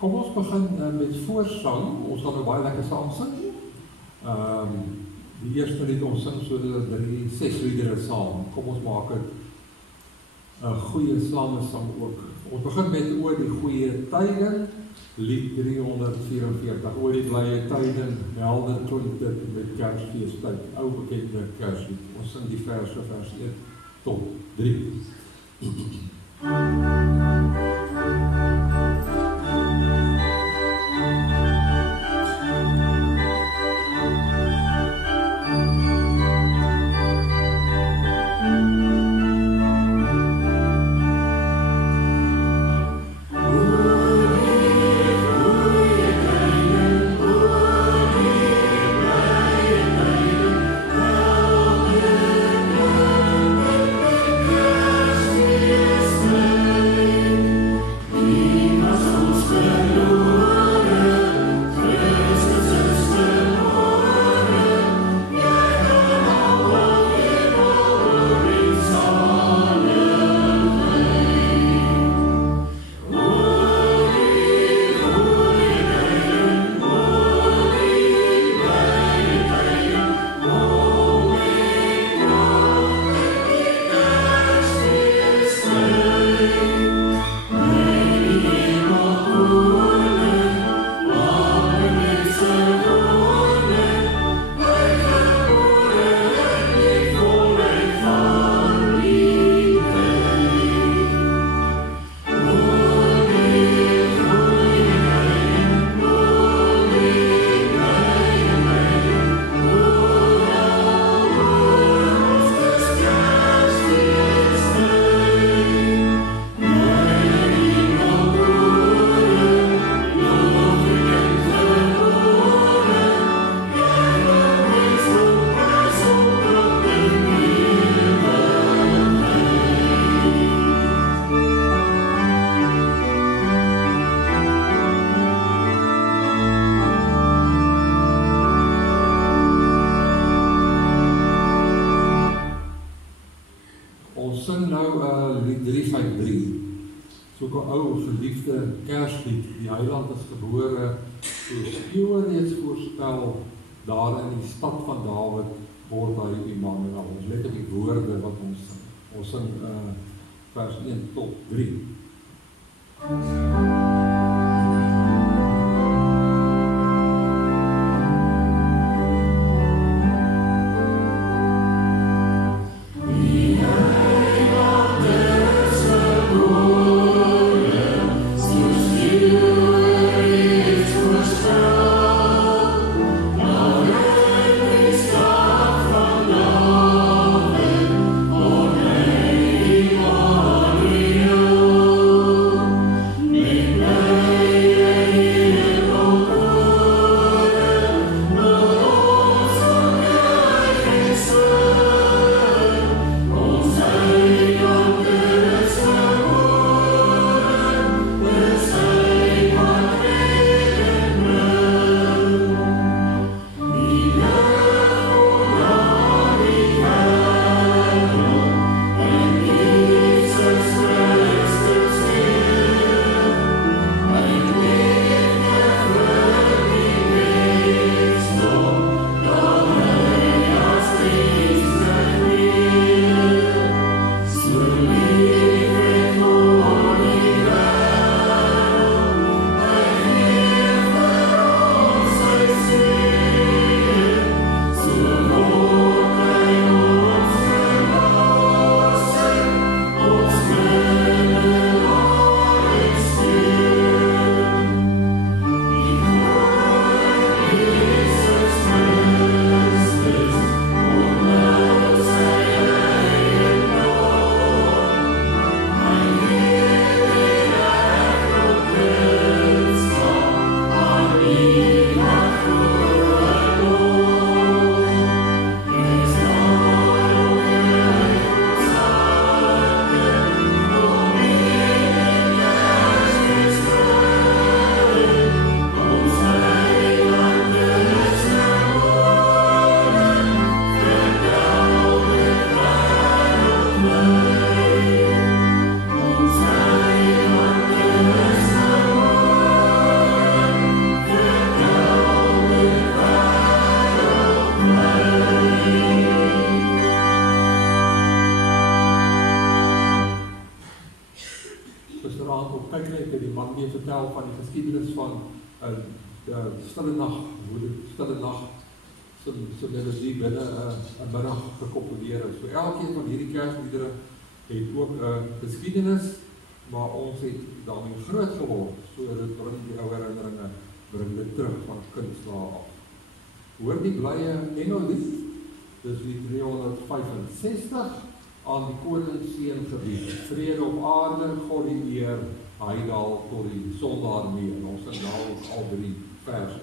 Kom ons begin met voorsang. Ons gaan nou baie lekker saam sing. Die eerste lied ons sing so 6 liedere saam. Kom ons maak dit 'n goeie samesang ook. Ons begin met oor die goeie tyding, lied 344. Oor die blye tyding, helder klink dit met Kersfeestyd, ou bekende Kerslied. Ons sing die vers 1 tot 3. Kerslied, die Heiland is gebore, soos eeuwe reeds voorspel, daar in die stad van Dawid, word hy Immanuel. Ons let op die woorde wat ons sing. Ons sing vers 1 tot 3. Amen. vertel van die geskiedenis van Stille Nag, hoe die Stille Nag so melodie binne 'n middag gekomponeer is. So elkeen van hierdie Kersliedere het ook 'n geskiedenis, maar ons het daarmee groot geword, so dit bring die ou herinneringe, bring dit terug van kunstlaar af. Hoor die blye engellied, dis die 365, aan die koningsseun gebied. Vrede op aarde, God die eer, hy daal tot die son daarmee. En ons sing daar al 3 verse.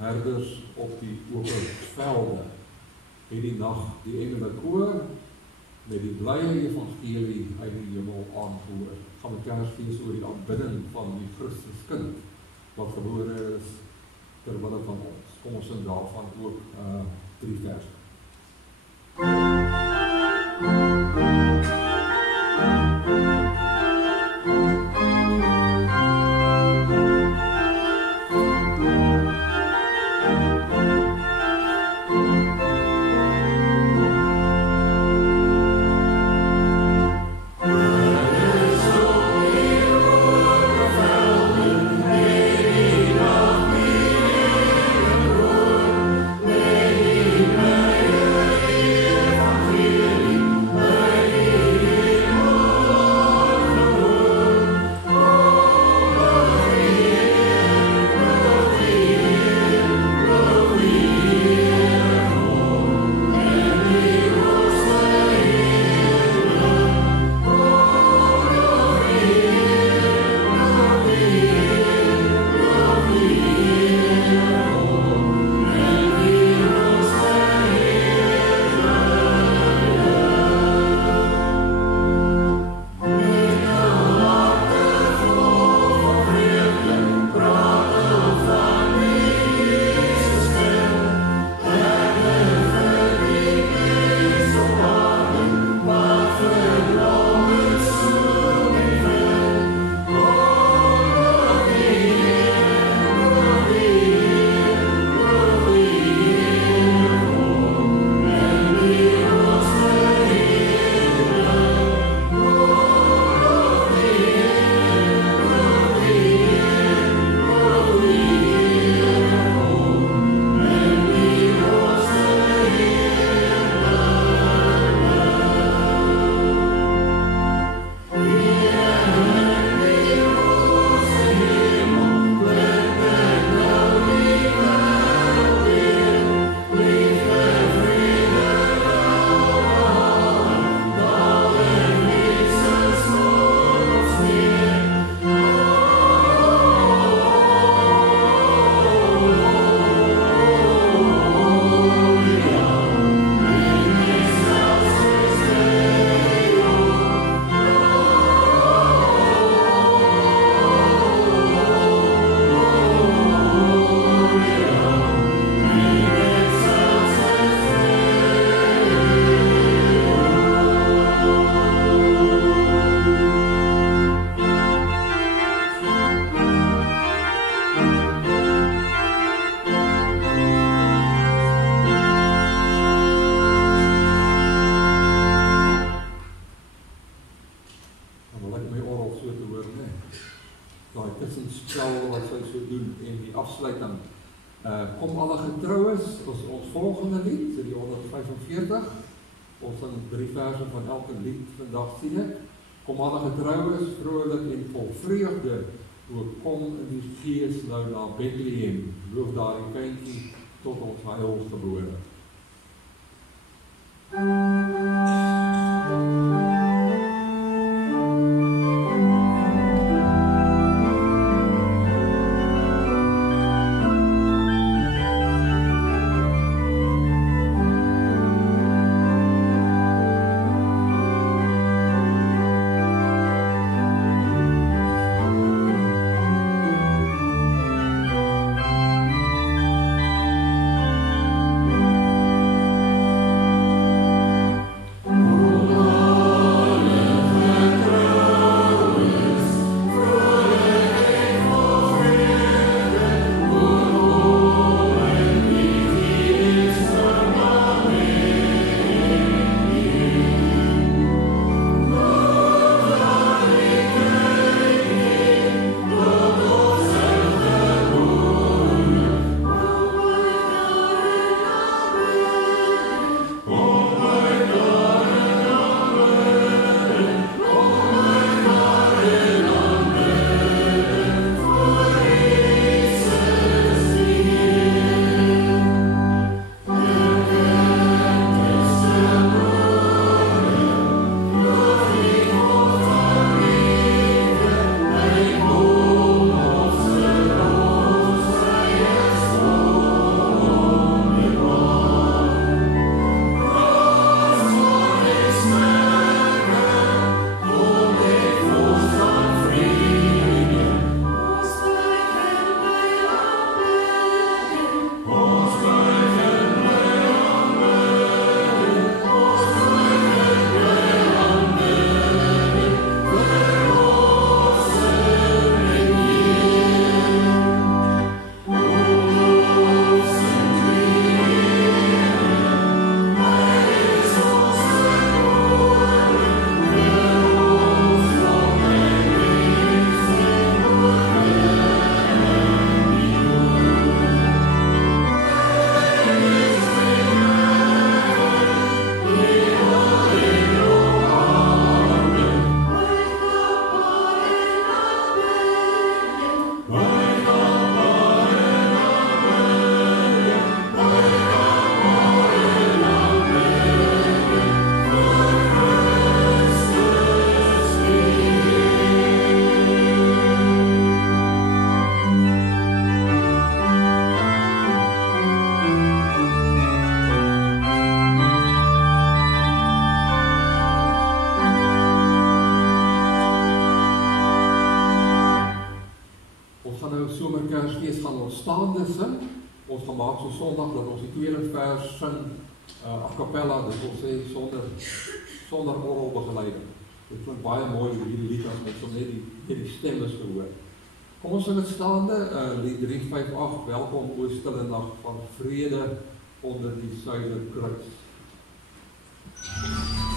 Herders op die ope velde, het die nag die engele koor met die blye evangelie uit die hemel aangehoor. Gaan met Kersfees oor die aanbidding van die Christuskind wat gebore is ter wille van ons. Kom ons sing daarvan ook 3 verse. Amen. afsluiting. Kom alle getroues, ons volgende lied, die 145. Ons gaan 3 verse van elke lied vandag sien ek. Kom alle getroues, vrolik en vol vreugde, ook kom in die gees nou na Bethlehem, loof daar die kindjie tot ons heil gebore. Somerkersfees gaan ons staande sing. Ons gaan maak so Sondag dat ons die tweede vers sing a cappella, dit wil sê sonder orgelbegeleiding. Dit klink baie mooi hierdie lied as met so net die stem is gehoor. Kom ons sing dit staande, lied 358, welkom o stille nag van vrede onder die suiderkruis. Yes.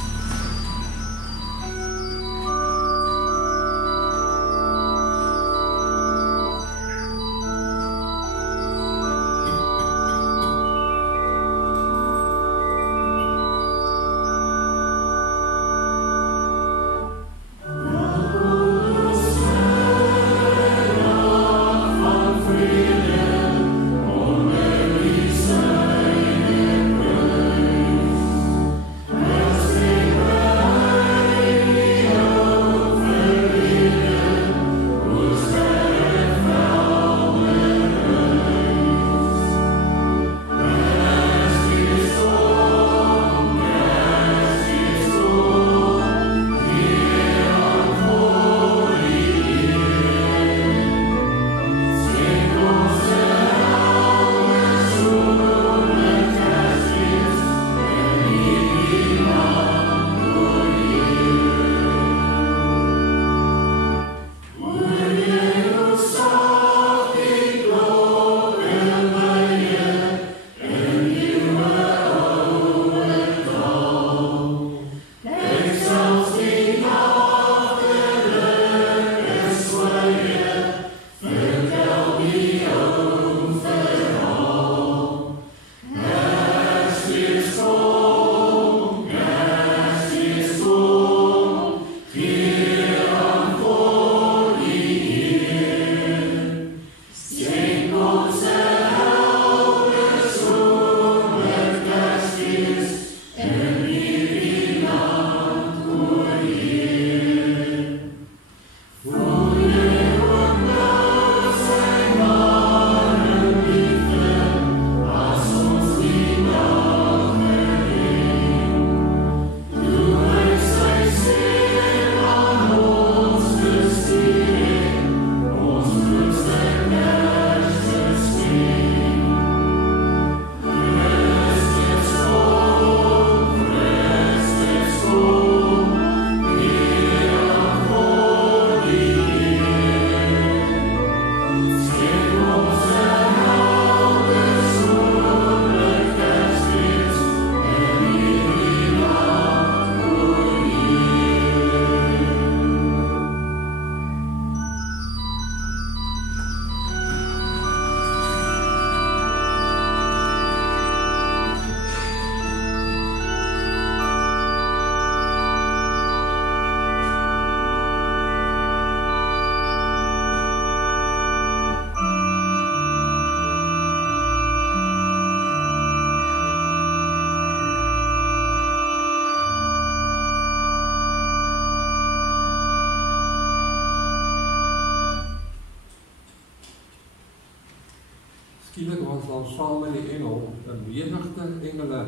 skielik was daar saam met die engel 'n menigte engele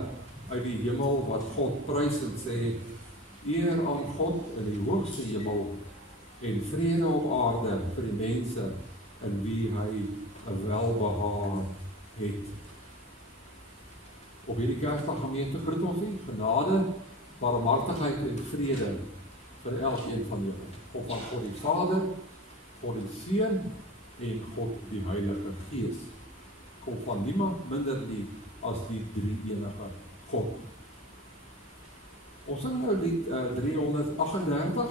uit die hemel wat God prys en sê, eer aan God in die hoogste hemel en vrede op aarde vir die mense in wie hy 'n welbehaag het. Op hierdie Kersdag gemeente groet ons u, genade, barmhartigheid en vrede vir elkeen van julle. Op van God die Vader, God die Seun en God die Heilige Gees. Kom van niemand minder nie as die drie enige God. Ons sing nou lied 338.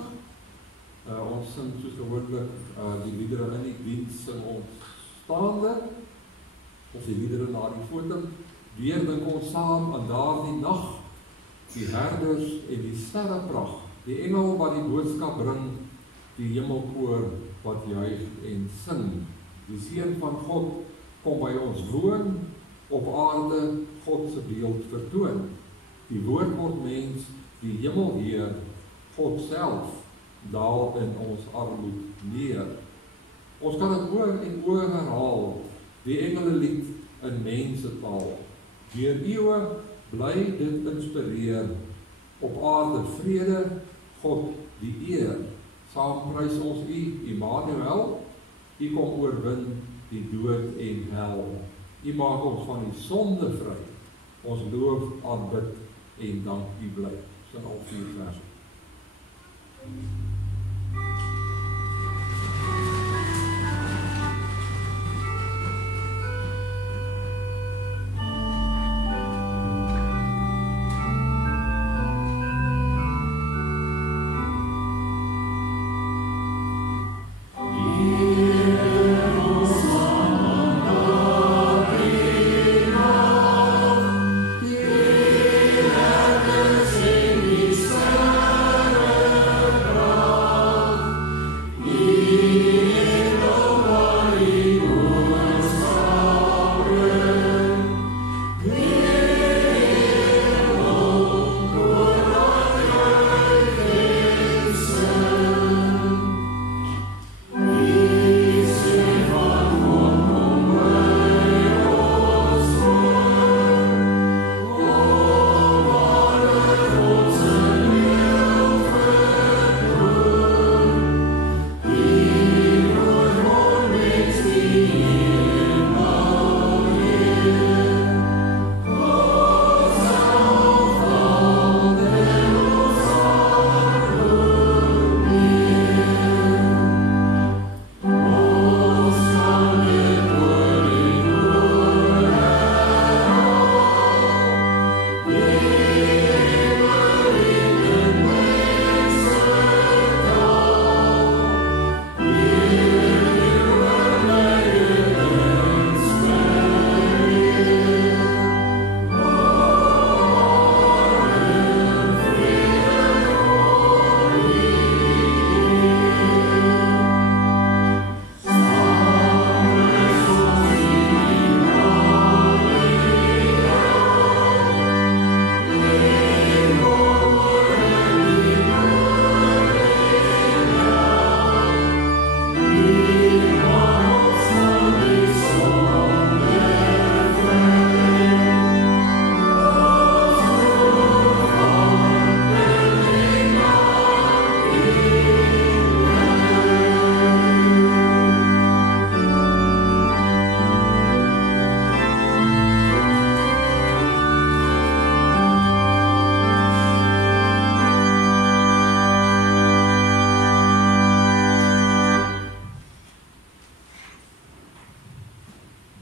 Ons sing soos gewoonlik die liedere in die diens sing ons staande, of die liedere na die foto. Weer dink ons saam aan daardie nag, die herders en die sterrepragt, die engel wat die boodskap bring, die hemelkoor wat juig en sing. Die Seun van God kom by ons woon, op aarde God se beeld vertoon. Die woord word mens, die hemelheer, God self, daal in ons armoed neer. Ons kan dit oor en oor herhaal, die engelelied in mensetaal. Deur eeue bly dit inspireer, op aarde vrede, God die eer. Saam prys ons u, Immanuel, u kom oorwin die dood en hel. U maak ons van die sonde vry, ons loof, aanbid en dank u bly. Sing al 4 verse.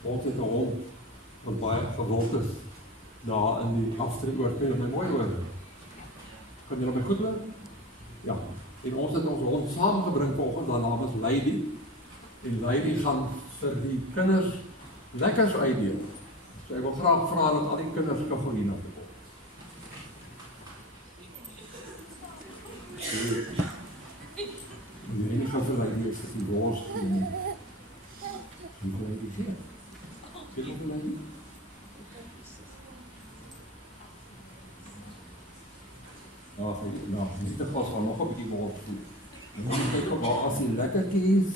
Ons het 'n hond wat baie gewild is daar in die afstreekoord. Kan jy my mooi hoor? Kan jy my goed hoor? Ja. En ons het ons hond saamgebring vanoggend, haar naam is Lady. En Lady gaan vir die kinders lekkers uitdeel. So ek wil graag vra dat al die kinders kan gaan hierna kom. Die enige vir Lady is die worst en die kon ek sien. Sien jy Lady? Nou, jy ziet er pas wel nog een beetje wat goed. En dan moet je kijken waar als die lekkertjes.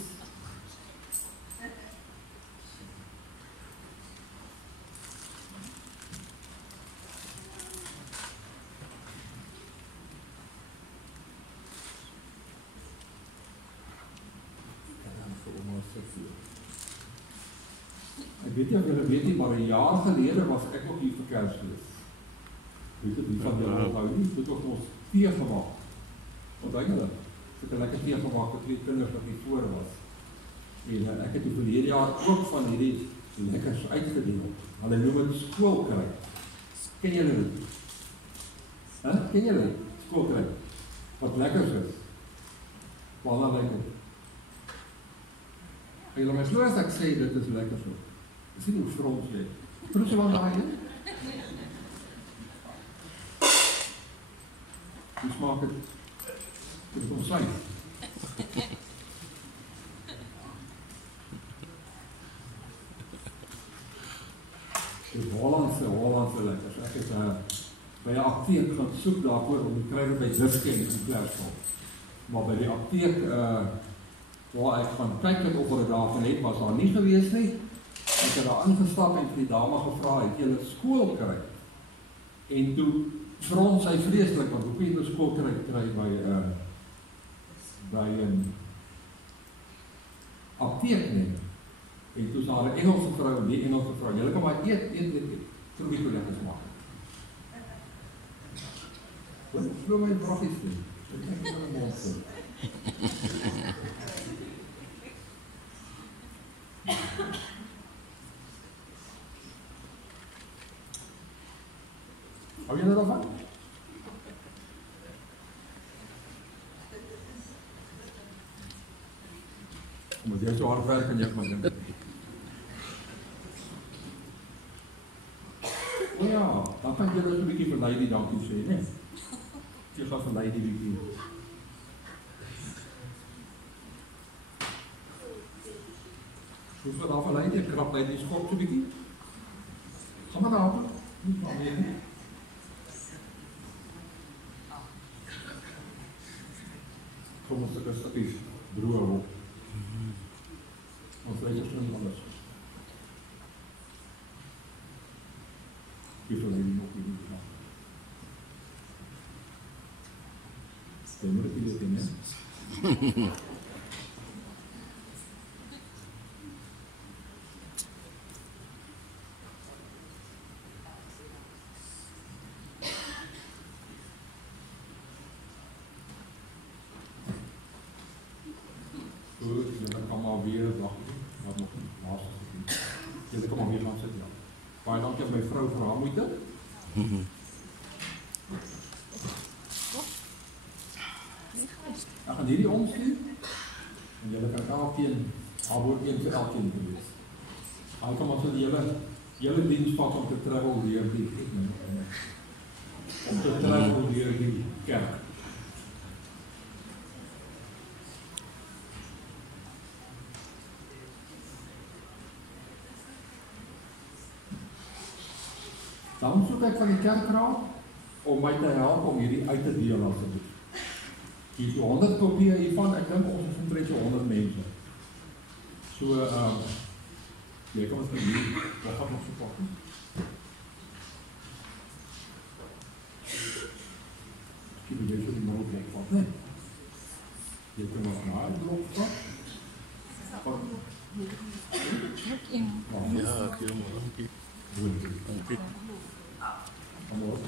Ek weet nie of julle weet nie, maar 'n jaar gelede was ek ook hier vir Kersfees. Weet jy, wie van julle onthou nie, het ook ons tee gemaak. Onthou julle? Ek het 'n lekker tee gemaak vir 2 kinders wat hier voor was. En ek het die verlede jaar ook van hierdie lekkers uitgedeel. Hulle noem dit skoolkruid. Ken julle dit? Ken julle dit? Skoolkruid. Wat lekkers is. Waarna lyk dit? En julle my glo as ek sê dit is lekker so. Dis nie hoe Frans sê. Proef jy maar daai een? Hoe smaak dit? Dit kom sy. Die Hollandse lekkers. Ek het by 'n apteek gaan soek daarvoor om te kry by Dischem in Klerksdorp. Maar by die apteek waar ek gaan kyk het of hulle daarvan het, was daar nie gewees nie. Ek het daar ingestap en vir die dame gevra, het julle skoolkruid? En toe frons sy vreeslik, want hoe kun jy skoolkruid kry by 'n apteek nie? En toe is daar 'n Engelse vrou, en die Engelse vrou, julle kan maar eet, probeer wie lekker smaak. Wat glo my brokkies doen? Ek het 'n monster. Hou jy daarvan? Omdat jy so hard werk en jy maar dink. O ja, dan kan jy net 'n bietjie vir Lady dankie sê, né? Jy gaan vir Lady bietjie. Hoe vir daar vir Lady, krap Lady skop so 'n bietjie. Kom maar daar. Nie van meer nie. Kom ons het 'n stukkie brood op. Ons lê eerst in alles. Hier Lady nog nie gaan. Jy moet dit doen, hè? Goed, julle kan maar weer wag. Wat nog nie. Laaste stukkie. Julle kan maar weer gaan sit, ja. Baie dankie aan my vrou vir haar moeite. Ek gaan hierdie omstuur en julle kan elkeen, daar word een vir elkeen gewees. Hy kan maar so die hele dienspak om te travel deur die kerk. Dan soek ek van die kerkraad om my te help om hierdie uit te deel asseblief. Hier is 100 kopieë hiervan, ek dink ons is omtrent so 100 mense. So, jy kan ons van hier, wat gaan ons so pak? Ek heb jy so die middelblok vat, ne? Jy kan ons na die blok vat. Ja, ek wil maar. Amor.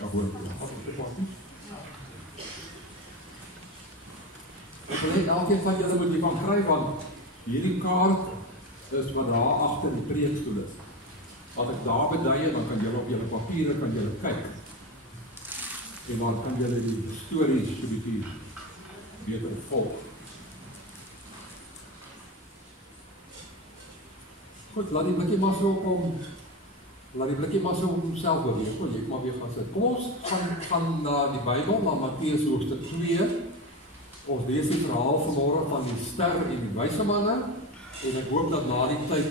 Ja, goed. Ek wil net elkeen van julle moet hiervan kry, want hierdie kaart is wat daar agter die preekstoel is. As ek daar beduie, dan kan julle op julle papiere kan julle kyk. En dan kan julle die stories so 'n bietjie beter volg. Goed, laat die blikkie maar so kom. Laat die blikkie maar so op homself beweeg. Kom, jy maar weer gaan sit. Kom ons gaan na die Bybel, na Matteus hoofstuk 2. Ons lees die verhaal vanmôre van die ster en die wyse manne. En ek hoop dat na die tyd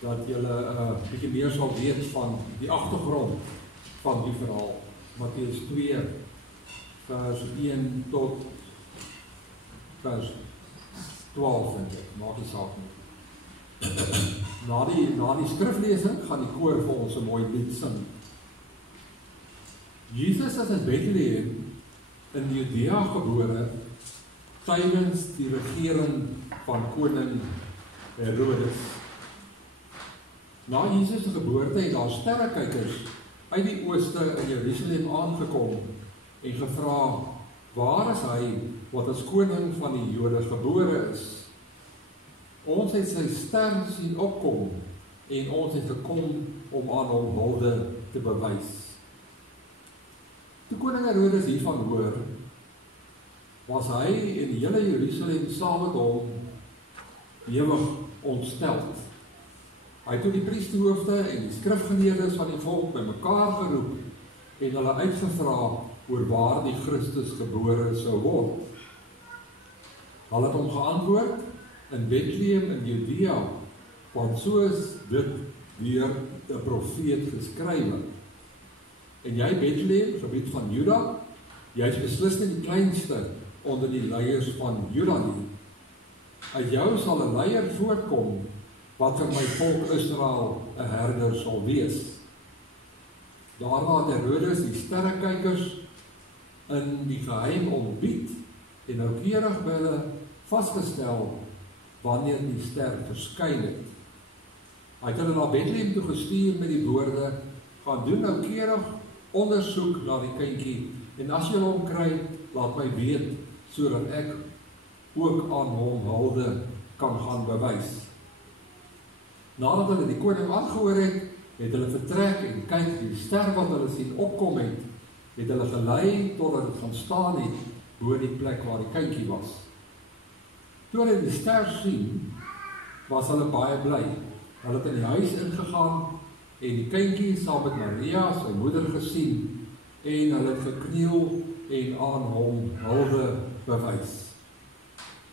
dat julle 'n bietjie meer sal weet van die agtergrond van die verhaal. Matteus 2 vers 1 tot vers 12 vind ek. Maak die saak nie. Na die skriflesing gaan die koor vir ons 'n mooi lied sing. Jesus is in Bethlehem in Judea gebore tydens die regering van koning Herodes. Na Jesus se geboorte het daar sterrekykers uit die ooste in Jerusalem aangekom en gevra, waar is hy wat as koning van die Jode gebore is? Ons het sy ster sien opkom en ons het gekom om aan hom hulde te bewys. Toe koning Herodes hiervan hoor, was hy en die hele Jerusalem saam met hom ewig ontsteld. Hy het toe die priesterhoofde en die skrifgeleerdes van die volk bymekaar geroep en hulle uitgevra oor waar die Christus gebore sou word. Hulle het hom geantwoord, in Bethlehem in Judea, want so is dit deur 'n profeet geskrywe. En jy Bethlehem, gebied van Juda, jy is beslis nie die kleinste onder die leiers van Juda nie. Uit jou sal 'n leier voortkom, wat vir my volk Israel 'n herder sal wees. Daarna het Herodes die sterrekykers in die geheim ontbied en noukeurig by hulle vasgestel wanneer die ster verskyn het. Hy het hulle na Bethlehem toe gestuur met die woorde, gaan doen noukeurig ondersoek na die kindjie en as jy hom kry, laat my weet sodat ek ook aan hom hulde kan gaan bewys. Nadat hulle die koning aangehoor het, het hulle vertrek en kyk die ster wat hulle sien opkom het hulle gelei totdat het gaan staan het bo die plek waar die kindjie was. Toe hulle die ster sien, was hulle baie bly. Hulle het in die huis ingegaan en die kindjie saam met Maria, sy moeder, gesien en hulle het gekniel en aan hom hulde bewys.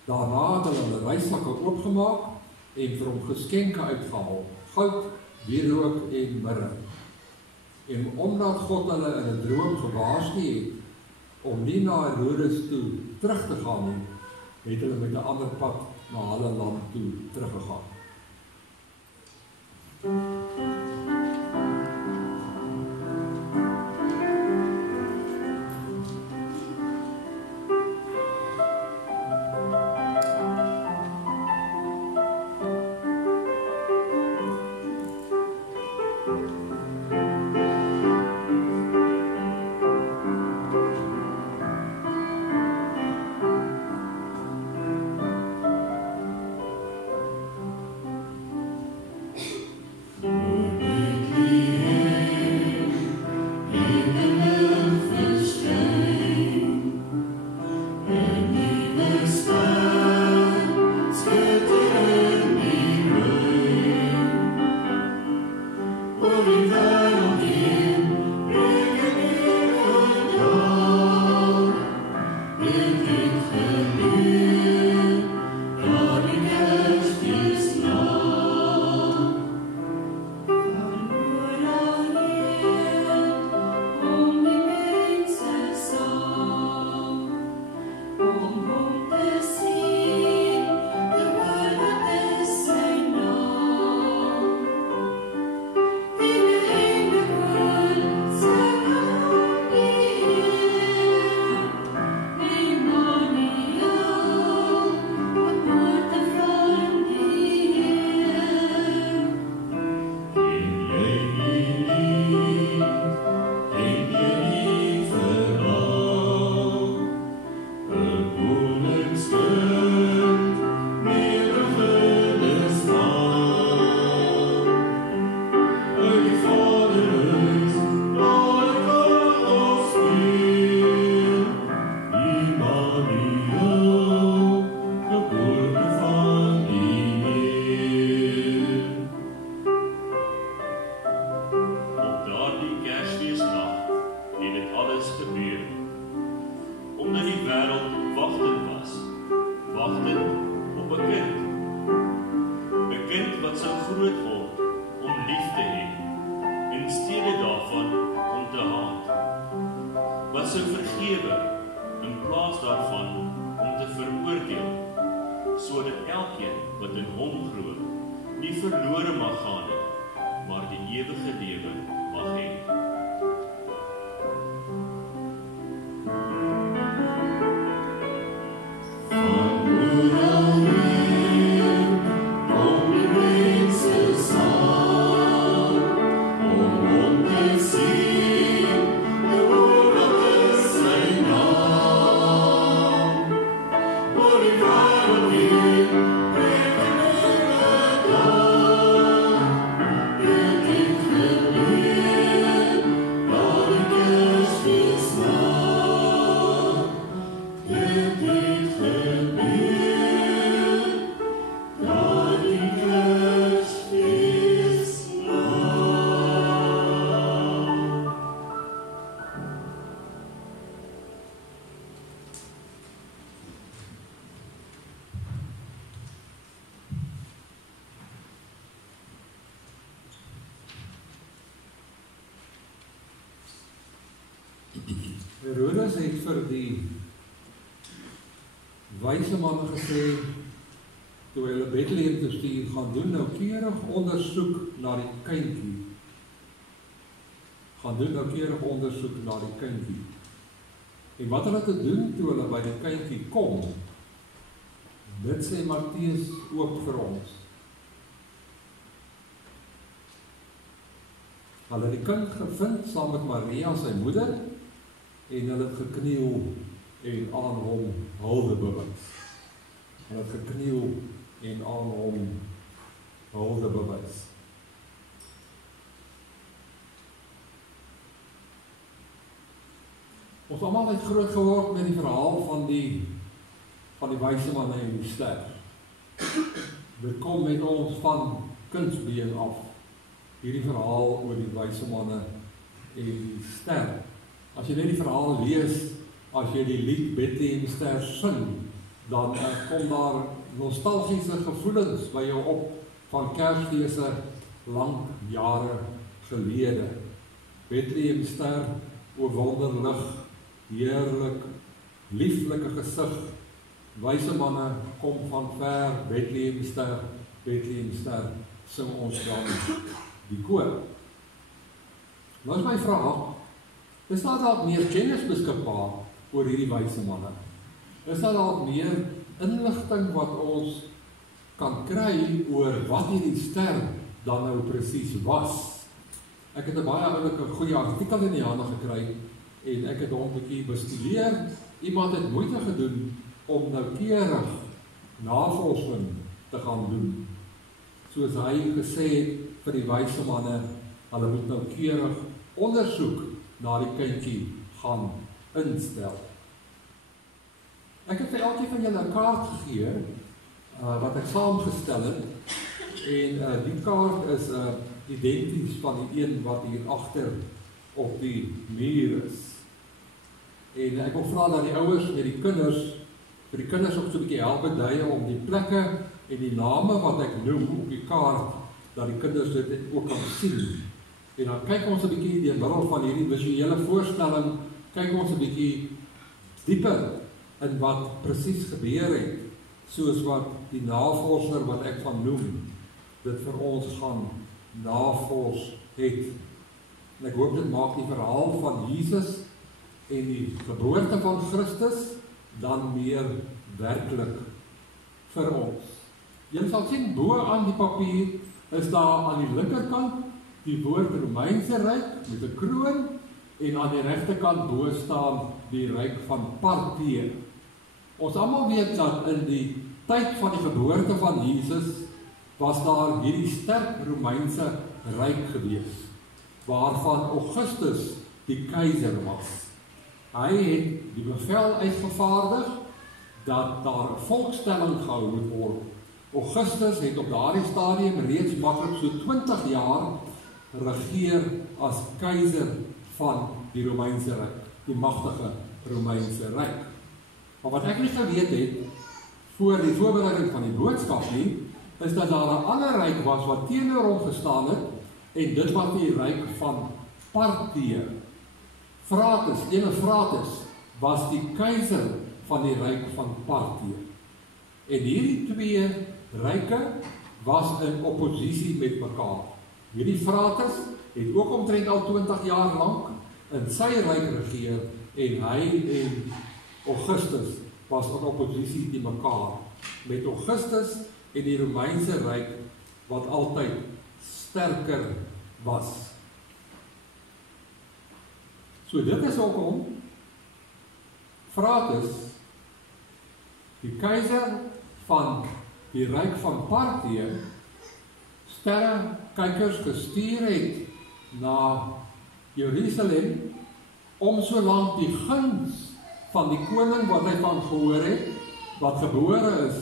Daarna het hulle reissakke oopgemaak en vir hom geskenke uitgehaal, goud, wierook en mirre. En omdat God hulle in 'n droom gewaarsku het om nie na Herodes toe terug te gaan nie, het hulle met 'n ander pad na hulle land toe teruggegaan. Om die mense saam Herodes het vir die wyse manne gesê, toe hulle Bethlehem toe stuur, gaan doen noukeurig ondersoek na die kindjie. Gaan doen noukeurig ondersoek na die kindjie. En wat hulle te doen toe hulle by die kindjie kom, dit sê Matteus ook vir ons. Hulle het die kind gevind saam met Maria, sy moeder, en hulle het gekniel en aan hom hulde bewys. Hulle het gekniel en aan hom hulde bewys. Ons almal het groot geword met die verhaal van die wyse manne en die ster. Dit kom met ons van kindsbeen af. Hierdie verhaal oor die wyse manne en die ster. As jy net die verhaal lees, as jy die lied Bethlehem Ster sing, dan kom daar nostalgiese gevoelens by jou op van Kersfeeste lang jare gelede. Bethlehem Ster, o wonderlig, heerlik, lieflike gesig, wyse manne kom van ver, Bethlehem Ster, sing ons dan die koor. Nou is my vraag, is daar dalk meer kennis beskikbaar oor hierdie wyse manne? Is daar dalk meer inligting wat ons kan kry oor wat hierdie ster dan nou presies was? Ek het 'n baie oulike goeie artikel in die hande gekry en ek het hom 'n bietjie bestudeer. Iemand het moeite gedoen om noukeurig navorsing te gaan doen. Soos hy gesê het vir die wyse manne, hulle moet noukeurig ondersoek na die kindjie gaan instel. Ek het vir elkeen van julle 'n kaart gegee wat ek saamgestel het en die kaart is identies van die een wat hier agter op die muur is. En ek wil vra dat die ouers met die kinders vir die kinders ook so 'n bietjie help dui om die plekke en die name wat ek noem op die kaart, dat die kinders dit ook kan sien. En dan kyk ons 'n bietjie deur middel van hierdie visuele voorstelling, kyk ons 'n bietjie dieper in wat presies gebeur het, soos wat die navorser wat ek van noem, dit vir ons gaan navors het. En ek hoop dit maak die verhaal van Jesus en die geboorte van Christus dan meer werklik vir ons. Jy sal sien, bo aan die papier is daar aan die linkerkant die woord Romeinse ryk met 'n kroon en aan die regterkant bo staan die ryk van Parthië. Ons almal weet dat in die tyd van die geboorte van Jesus was daar hierdie sterk Romeinse ryk gewees, waarvan Augustus die keiser was. Hy het die bevel uitgevaardig dat daar 'n volkstelling gehou moet word. Augustus het op daardie stadium reeds maklik so 20 jaar regeer as keiser van die Romeinse ryk, die magtige Romeinse ryk. Maar wat ek nie geweet het voor die voorbereiding van die boodskap nie, is dat daar 'n ander ryk was wat teenoor hom gestaan het, en dit was die ryk van Parthië. Frates was die keizer van die ryk van Parthië. En hierdie twee ryke was in oppositie met mekaar. Hierdie Frates het ook omtrent al 20 jaar lank in sy ryk regeer, en hy en Augustus was in oppositie teen mekaar, met Augustus en die Romeinse ryk wat altyd sterker was. So dit is hoekom Frates, die keizer van die ryk van Parthië, sterrekykers gestuur het na Jerusalem om solank die guns van die koning wat hy van gehoor het, wat gebore is,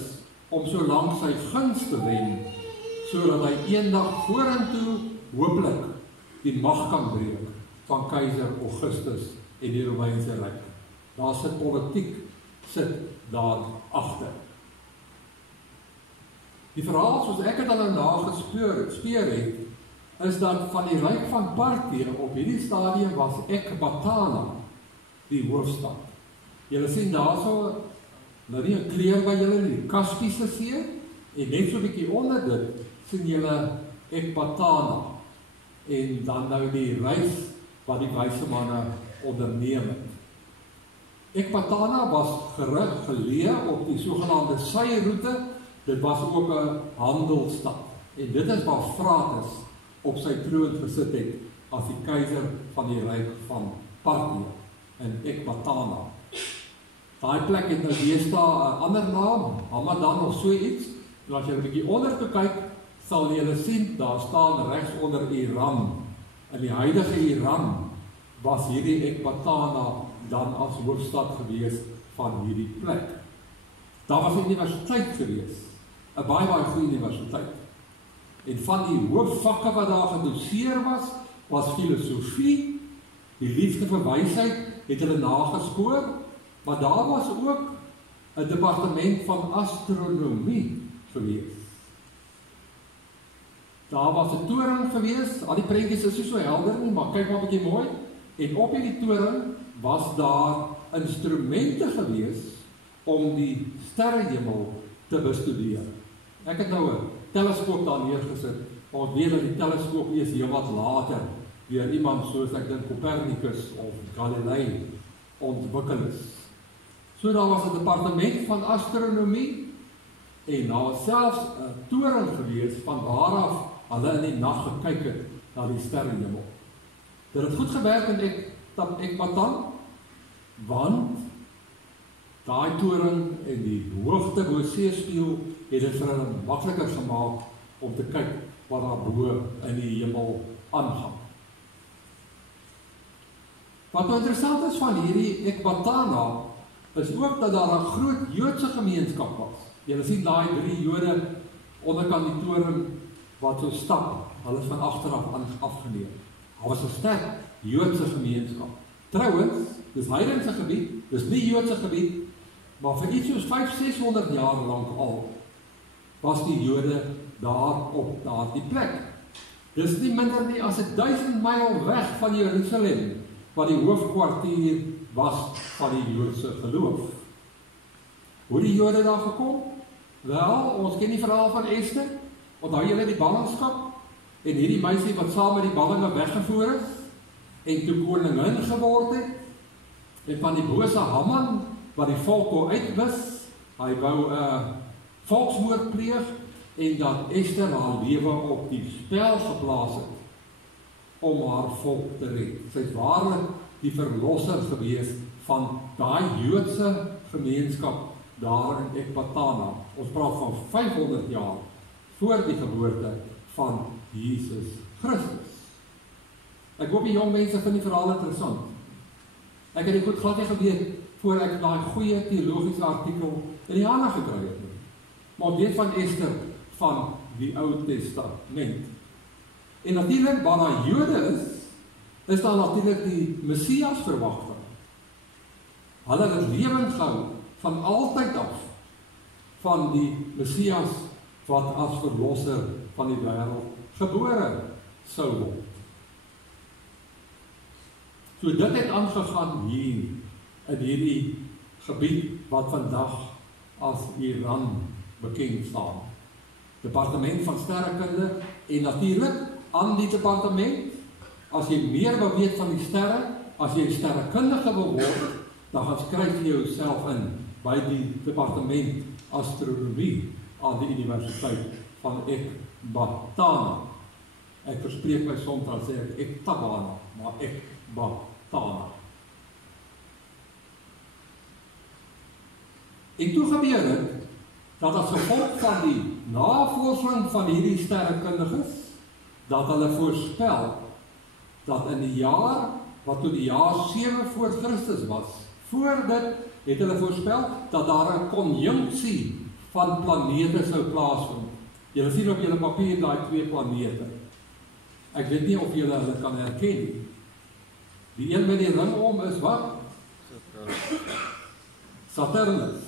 om solank sy guns te wen, sodat hy eendag vorentoe hooplik die mag kan breek van keiser Augustus en die Romeinse ryk. Daar sit politiek, sit daar agter. Die verhaal, soos ek het al nagespeur het, is dat van die ryk van Parthië op hierdie stadium was Ekbatana, die hoofstad. Julle sien daarso, nou nie 'n kleur by julle, die Kaspiese See, en net so 'n bietjie onder dit, sien julle Ekbatana, en dan nou die reis wat die wyse manne onderneem het. Ekbatana was geleë op die sogenaamde Sy-roete. Dit was ook 'n handelsstad. En dit is waar Frates op sy troon gesit het as die keiser van die ryk van Parthië in Ekbatana. Daai plek het nou deesdae 'n ander naam, Hamadan of so iets. En as jy 'n bietjie onder toe kyk, sal jy sien, daar staan regs onder Iran. In die huidige Iran was hierdie Ekbatana dan as hoofstad gewees van hierdie plek. Daar was 'n universiteit gewees, 'n baie goeie universiteit. En van die hoofvakke wat daar gedoseer was filosofie, die liefde vir wysheid het hulle nagespoor, maar daar was ook 'n departement van astronomie gewees. Daar was 'n toring gewees, al die prentjies is nie so helder nie, maar kyk maar 'n bietjie mooi, en op hierdie toring was daar instrumente gewees om die sterrehemel te bestudeer. Ek het nou 'n teleskoop daar neergesit, maar ons weet dat die teleskoop eers heelwat later deur iemand soos ek dink Copernicus of Galilei ontwikkel is. So daar was 'n departement van astronomie en daar was selfs 'n toring gewees van waar af hulle in die nag gekyk het na die sterrehemel. Dit het goed gewerk in Ekbatana, want daai toring en die hoogte bo seespieël het dit vir hulle makliker gemaak om te kyk wat daar bo in die hemel aangaan. Wat nou interessant is van hierdie Ekbatana is ook dat daar 'n groot Joodse gemeenskap was. Jy sien daai 3 Jode onderkant die toring wat so stap, hulle is van agteraf afgeneem. Daar was 'n sterk Joodse gemeenskap. Trouwens, dis heidense gebied, dis nie Joodse gebied, maar vir iets soos 500-600 jaar lank al was die Jode daar op daardie plek. Dis nie minder nie as 1000 myl weg van Jerusalem, wat die hoofkwartier was van die Joodse geloof. Hoe die Jode daar gekom? Wel, ons ken die verhaal van Esther. Onthou julle die ballingskap? En hierdie meisie wat saam met die ballinge weggevoer is, en toe koningin geword het, en van die bose Haman, wat die volk wou uitwis, hy wou 'n volksmoord pleeg, en dat Esther haar lewe op die spel geplaas het, om haar volk te red. Sy is waarlik die verlosser gewees van daai Joodse gemeenskap daar in Ekbatana. Ons praat van 500 jaar voor die geboorte van Jesus Christus. Ek hoop die jong mense vind die verhaal interessant. Ek het dit goed glad nie geweet voor ek daai goeie teologiese artikel in die hande gekry het. Maar weet van Esther van die Ou Testament. En natuurlik waar daar Jode is daar natuurlik die Messias verwagting. Hulle het lewend gehou van altyd af van die Messias wat as verlosser van die wêreld gebore sou word. So dit het aangegaan hier in hierdie gebied wat vandag as Iran bekend staan. Departement van sterrekunde en natuurlik aan die departement, as jy meer wil weet van die sterre, as jy sterrekundige wil word, dan gaan skryf jy jouself in by die departement astronomie aan die Universiteit van Ekbatana. Ek verspreek my soms dan sê ek Ektabana, maar Ekbatana. En toe gebeur dit, dat as gevolg van die navorsing van hierdie sterrekundiges, dat hulle voorspel, dat in die jaar, wat toe die jaar 7 voor Christus was, voor dit het hulle voorspel, dat daar 'n konjunksie van planete sou plaasvind. Julle sien op julle papier daai 2 planete. Ek weet nie of julle hulle kan herken nie. Die een met die ring om is wat? Saturnus.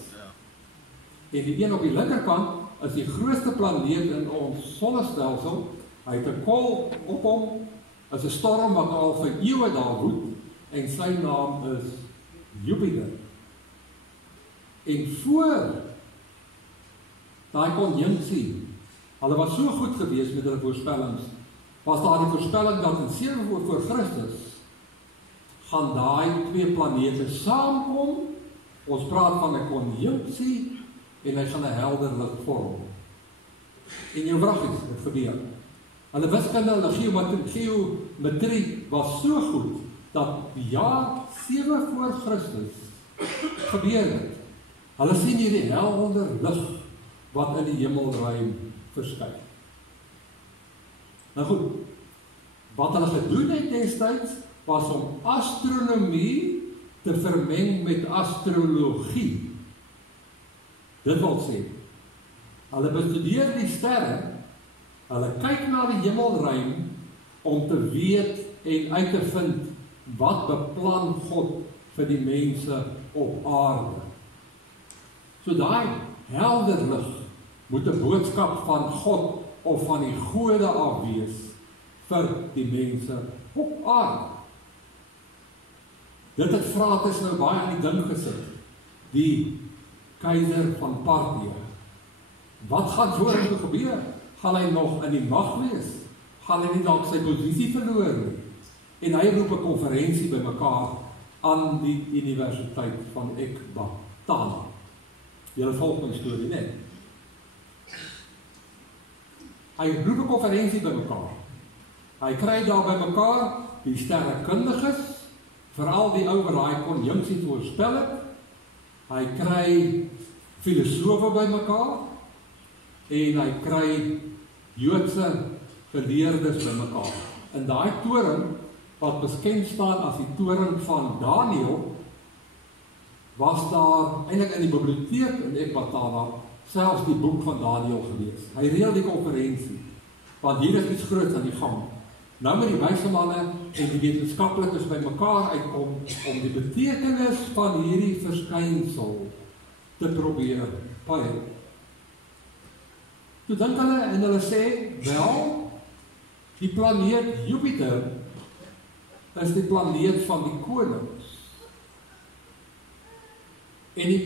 En die een op die linkerkant is die grootste planeet in ons sonnestelsel. Hy het 'n kol op hom, is 'n storm wat al vir eeue daar woed, en sy naam is Jupiter. En voor daai konjunksie, hulle was so goed gewees met hulle voorspellings, was daar die voorspelling dat in 7 voor Christus gaan daai twee planete saamkom. Ons praat van 'n konjunksie en hy gaan 'n helder lig vorm. En jou vraag is, dit gebeur. Hulle wiskunde, hulle geometrie was so goed dat die jaar 7 voor Christus gebeur het. Hulle sien hierdie helder lig wat in die hemelruim verskyn. Nou goed, wat hulle gedoen het destyds was om astronomie te vermeng met astrologie. Dit wil sê, hulle bestudeer die sterre, hulle kyk na die hemelruim om te weet en uit te vind wat beplan God vir die mense op aarde. So daai helder lig moet 'n boodskap van God of van die gode af wees vir die mense op aarde. Dit het Frates nou baie aan die ding gesit, die keiser van Partië. Wat gaan vorentoe gebeur? Gaan hy nog in die mag wees? Gaan hy nie dalk sy posisie verloor nie? En hy roep 'n konferensie bymekaar aan die Universiteit van Ekbatana. Julle volg my storie, né? Hy roep 'n konferensie bymekaar. Hy kry daar bymekaar die sterrekundiges, veral die ou wat daai konjunksie voorspel het. Hy kry filosofe bymekaar en hy kry Joodse geleerdes bymekaar. In daai toring wat beskend staan as die toring van Daniël, was daar eintlik in die biblioteek in Ekbatana selfs die boek van Daniël gewees. Hy reël die konferensie, want hier is iets groots aan die gang. Nou moet die wyse manne en die wetenskaplikes bymekaar uitkom om die betekenis van hierdie verskynsel te probeer pyl. Toe dink hulle en hulle sê, wel, die planeet Jupiter is die planeet van die konings. En die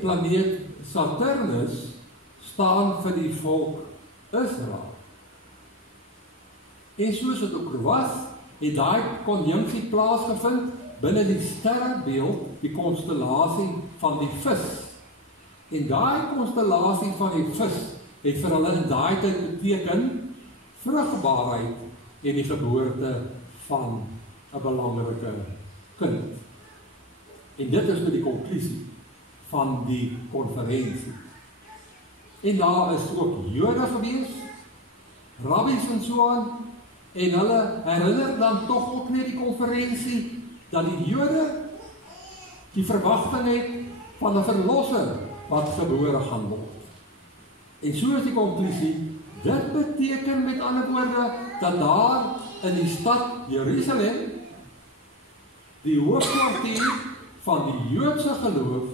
planeet Saturnus staan vir die volk Israel. En soos dit ook was, het daai konjunksie plaasgevind binne die sterrebeeld, die konstellasie van die vis. En daai konstellasie van die vis het vir hulle in daai tyd beteken vrugbaarheid en die geboorte van 'n belangrike kind. En dit is nou die konklusie van die konferensie. En daar is ook Jode gewees, rabbies en so aan, en hulle herinner dan tog ook net die konferensie dat die Jode die verwagting het van 'n verlosser wat gebore gaan word. En so is die konklusie, dit beteken met ander woorde dat daar in die stad Jerusalem die hoofkwartier van die Joodse geloof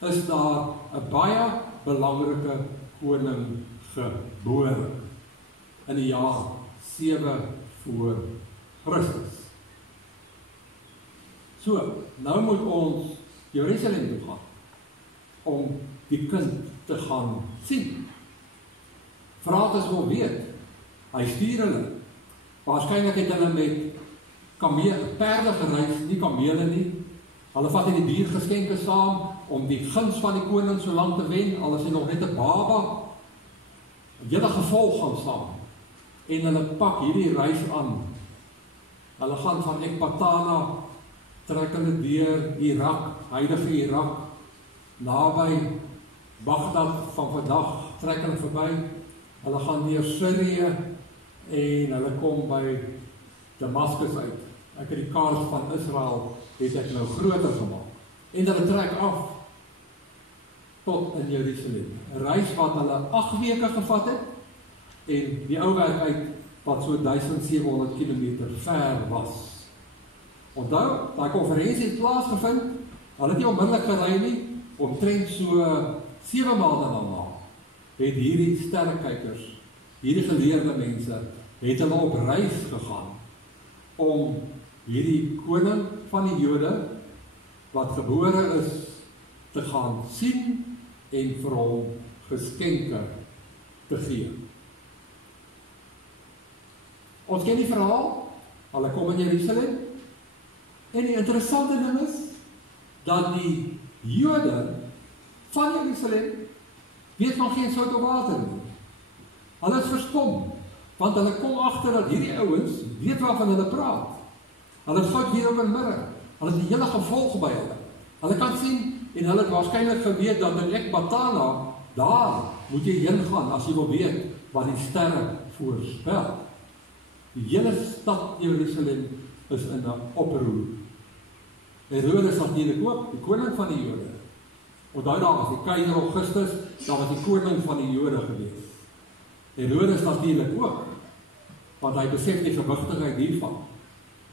is daar 'n baie belangrike koning gebore in die jaar 7 voor Christus. So, nou moet ons Jerusalem toe gaan om die kind te gaan sien. Frates wil weet, hy stuur hulle. Waarskynlik het hulle met perde gereis, nie kamele nie. Hulle vat in die diergeskenke saam om die guns van die koning so lank te wen, al is hy nog net 'n baba. Julle gevolg gaan saam. En hulle pak hierdie reis aan. Hulle gaan van Ekbatana, trek hulle deur Irak, huidige Irak, naby Baghdad van vandag, trek hulle verby. Hulle gaan deur Sirië en hulle kom by Damascus uit. Ek het die kaart van Israel het ek nou groter gemaak. En hulle trek af tot in Jerusalem. 'n Reis wat hulle 8 weke gevat het en die ou werk uit wat so 1700 km ver was. Onthou, daai konferensie het plaasgevind. Hulle het nie onmiddellik gery nie, omtrent so 7 maande daarna het hierdie sterrekykers, hierdie geleerde mense, het hulle op reis gegaan om hierdie koning van die Jode wat gebore is, te gaan sien en vir hom geskenke te gee. Ons ken die verhaal, hulle kom in Jerusalem, en die interessante ding is, dat die Jode van Jerusalem weet van geen sout of water nie. Hulle is verstom, want hulle kom agter dat hierdie ouens weet waarvan hulle praat. Hulle is goud hier op in middag. Hulle het die hele gevolg by hulle. Hulle kan sien, en hulle het waarskynlik geweet dat in Ekbatana, daar moet jy heen gaan as jy wil weet wat die sterre voorspel. Die hele stad Jerusalem is in 'n oproer. Herodes natuurlik ook, die koning van die Jode. Onthou daar was die keiser Augustus, daar was die koning van die Jode gewees. Herodes natuurlik ook, want hy besef die gewigtigheid hiervan.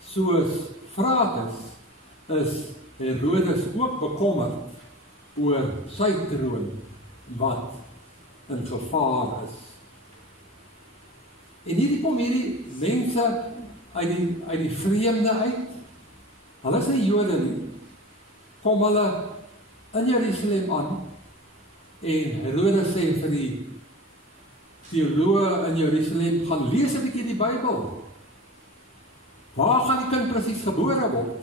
Soos Frates is Herodes ook bekommerd oor sy troon wat in gevaar is. En hierdie kom hierdie mense uit die vreemde uit. Hulle is nie Jode nie. Kom hulle in Jerusalem aan en Herodes sê vir die teoloë in Jerusalem, gaan lees 'n bietjie die Bybel. Waar gaan die kind presies gebore word?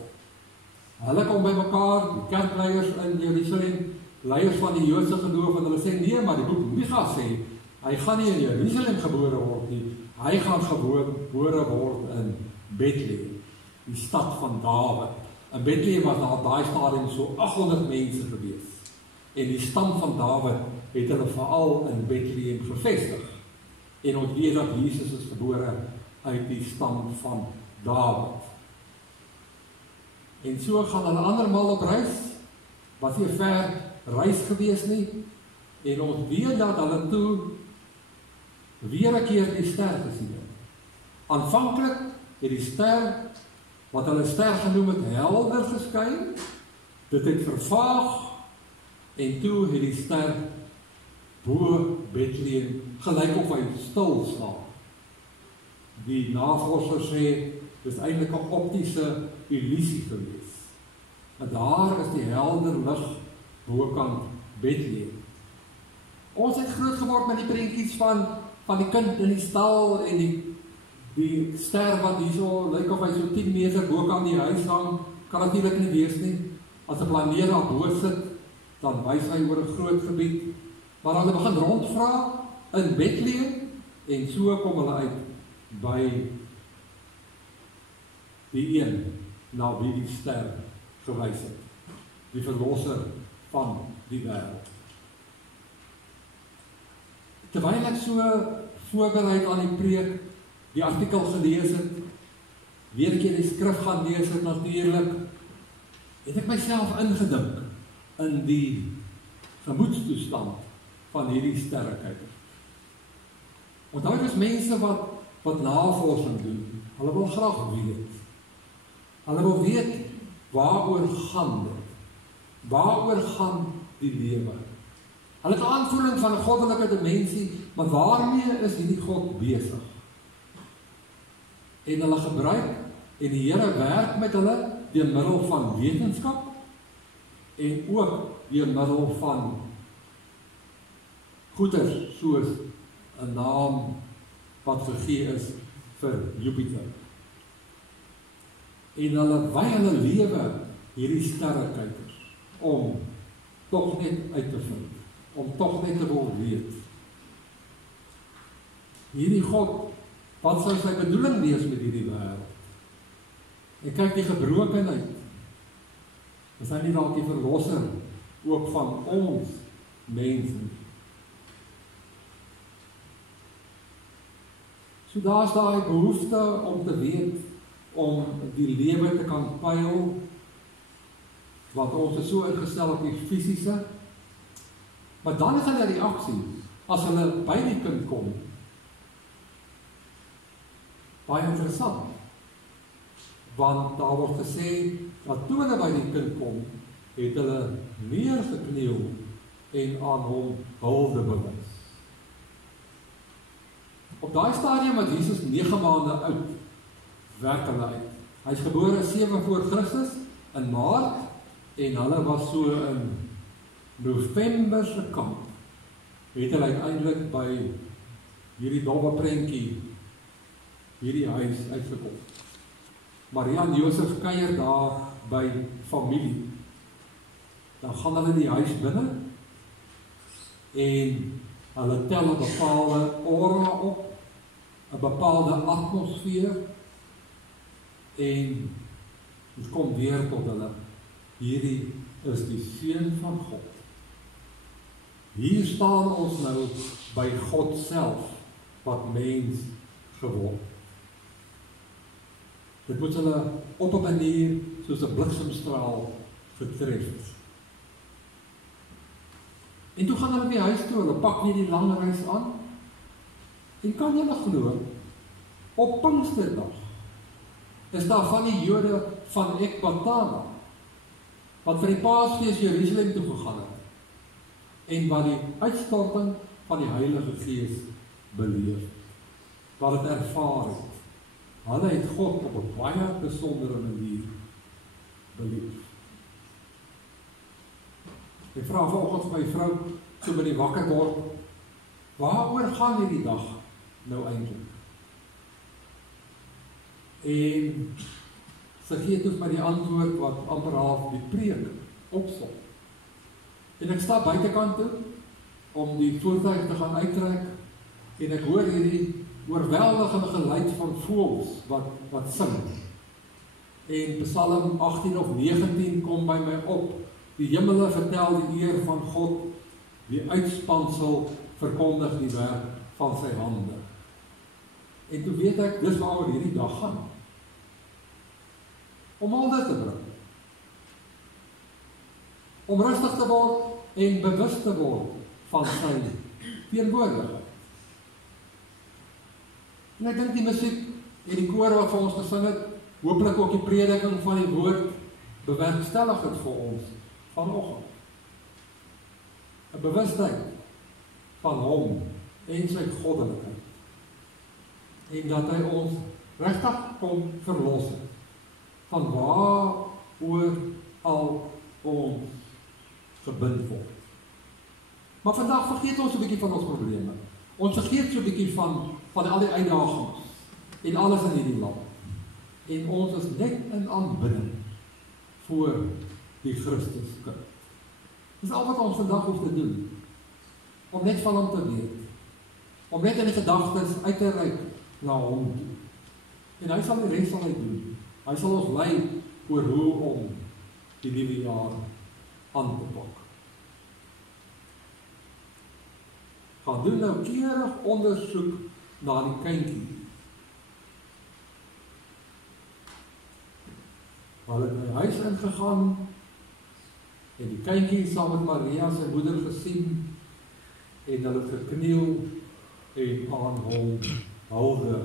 Hulle kom by mekaar, die kerkleiers in Jerusalem, leiers van die Joodse geloof, en hulle sê, nee, maar die boek Micha sê, hy gaan nie in Jerusalem gebore word nie, hy gaan gebore word in Bethlehem, die stad van Dawid. In Bethlehem was daar op daai stadium so 800 mense gewees. En die stam van Dawid het hulle veral in Bethlehem gevestig. En ons weet dat Jesus is gebore uit die stam van Dawid. En so gaan hulle andermal op reis, was nie 'n ver reis gewees nie, en ons weet dat hulle toe weer 'n keer die ster gesien het. Aanvanklik het die ster, wat hulle ster genoem het, helder geskyn, dit het vervaag, en toe het die ster bo Bethlehem gelyk of hy stil staan. Die navorsers sê, dit is eintlik 'n optiese illusie gewees. Maar daar is die helder lig bokant Bethlehem. Ons het groot geword met die prentjies van die kind in die stal en die ster wat hierso lyk of hy so 10 meter bokant die huis hang, kan natuurlik nie wees nie. As 'n planeet daar bo sit, dan wys hy oor 'n groot gebied. Maar hulle begin rondvra in Bethlehem en so kom hulle uit by die een na wie die ster gewys het, die verlosser van die wêreld. Terwyl ek so voorberei aan die preek, die artikel gelees het, weer 'n keer die skrif gaan lees het natuurlik, het ek myself ingedink in die gemoedstoestand van hierdie sterrekykers. Onthou dis mense wat navorsing doen. Hulle wil graag weet. Hulle wil weet waaroor gaan dit? Waaroor gaan die lewe? Hulle het 'n aanvoeling van 'n goddelike dimensie, maar waarmee is hierdie God besig? En hulle gebruik, en die Here werk met hulle deur middel van wetenskap en ook deur middel van goeders soos 'n naam wat gegee is vir Jupiter. En hulle wy hulle lewe hierdie sterrekykers om tog net uit te vind, om tog net te wil weet. Hierdie God, wat sou sy bedoeling wees met hierdie wêreld? En kyk die gebrokenheid. Is hy nie dalk die verlosser ook van ons mense? So daar's daai behoefte om te weet, om die lewe te kan pyl, want ons is so ingestel op die fisiese, maar dan is hulle reaksie, as hulle by die kind kom, baie interessant, want daar word gesê, dat toe hulle by die kind kom, het hulle neergekniel en aan hom hulde bewys. Op daai stadium was Jesus 9 maande oud, werk hulle uit. Hy is gebore 7 voor Christus, in Maart, en hulle was so in November se kamp, het hulle uiteindelik by hierdie dowwe prentjie, hierdie huis uitgekom. Maria en Josef kuier daar by familie. Dan gaan hulle die huis binne en hulle tel 'n bepaalde aura op, 'n bepaalde atmosfeer en dit kom weer tot hulle. Hierdie is die Seun van God. Hier staan ons nou by God self, wat mens geword. Dit moet hulle op 'n manier soos 'n bliksemstraal getref. En toe gaan hulle by die huis toe, hulle pak nie die lang reis aan. En kan julle glo, op Pinksterdag is daar van die Jode van Ekbatana, wat vir die Paasfees Jerusalem toe gegaan het, en wat die uitstorting van die Heilige Gees beleef, wat het ervaar het. Hulle het God op 'n baie besondere manier beleef. Ek vra vanoggend vir my vrou, so by die wakker word, waaroor gaan hierdie dag nou eintlik? En sy gee toe vir my die antwoord wat amper half die preek opsom. En ek stap buitekant toe om die voertuig te gaan uittrek en ek hoor hierdie oorweldigende geluid van voëls wat sing. En Psalm 18 of 19 kom by my op. Die hemele vertel die eer van God, die uitspansel verkondig die werk van sy hande. En toe weet ek, dis waaroor hierdie dag gaan. Om al dit te bring. Om rustig te word en bewus te word van sy teenwoordigheid. En ek dink die musiek en die koor wat vir ons gesing het, hopelik ook die prediking van die woord, bewerkstellig het vir ons vanoggend. 'n bewustheid van hom en sy goddelikheid. En dat hy ons regtig kom verlos het van waaroor al ons gebind word. Maar vandag vergeet ons 'n bietjie van ons probleme. Ons vergeet so 'n bietjie van al die uitdagings en alles in hierdie land. En ons is net in aanbidding voor die Christuskind. Dis al wat ons vandag hoef te doen. Om net van hom te weet. Om net in die gedagtes uit te reik na hom toe. En hy sal die res sal hy doen. Hy sal ons lei oor hoe om die nuwe jaar aan te pak. Gaan doen nou keurig ondersoek na die kindjie. Hulle het in die huis ingegaan en die kindjie saam met Maria sy moeder gesien en hulle het gekniel en aan hom hulde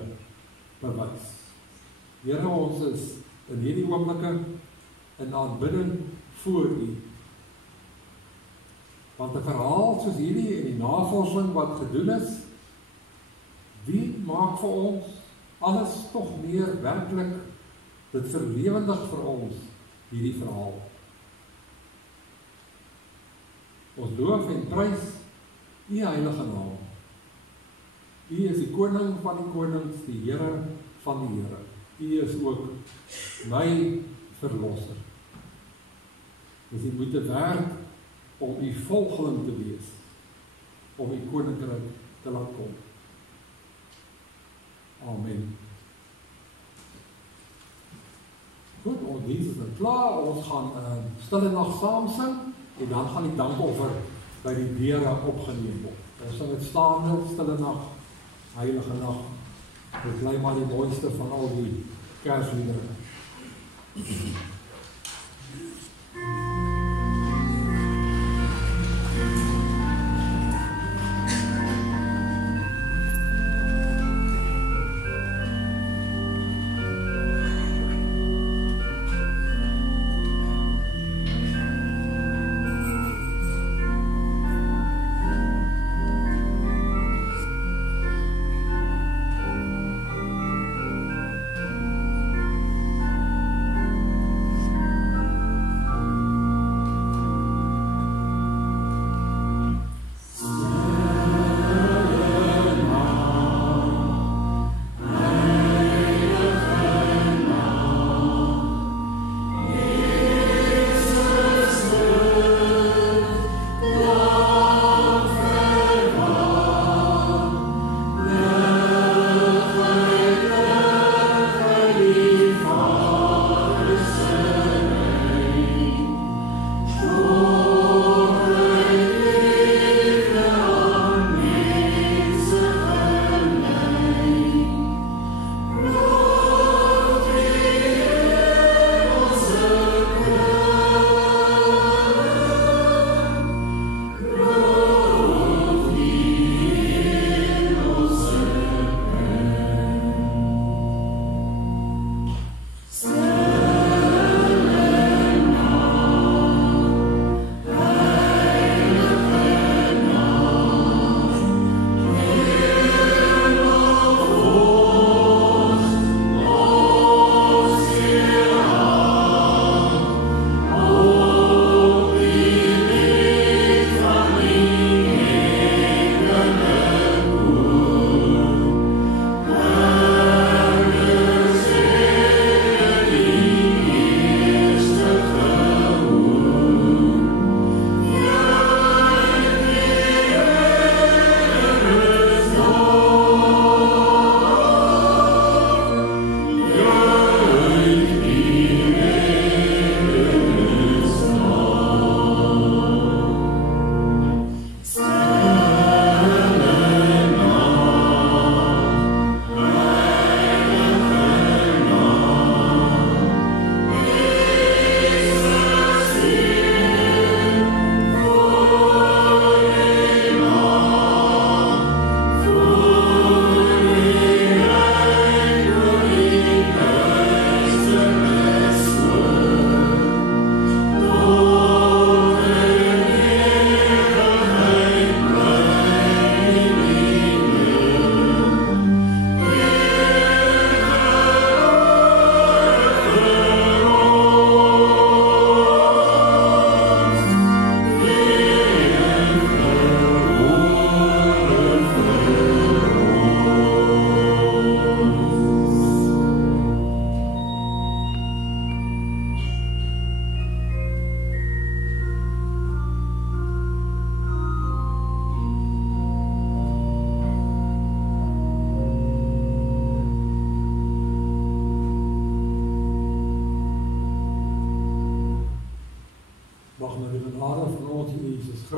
bewys. Here, ons is in hierdie oomblikke in aanbidding voor U. Want 'n verhaal soos hierdie en die navorsing wat gedoen is, wie maak vir ons alles tog meer werklik, dit verlewendig vir ons, hierdie verhaal. Ons loof en prys U heilige naam. U is die koning van die konings, die Here van die Here. U is ook my verlosser. Dis die moeite werd om U volgeling te wees, om U koninkryk te laat kom. Amen. Goed, ons diens is nou klaar, ons gaan stille nag saam sing, en dan gaan die dankoffer by die deure opgeneem word. Ons sing het staande, stille nag, heilige nag. Dit bly maar die mooiste van al die Kersliedere.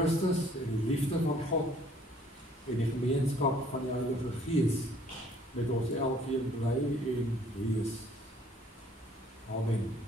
Christus en die liefde van God en die gemeenskap van die Heilige Gees met ons elkeen bly en wees. Amen.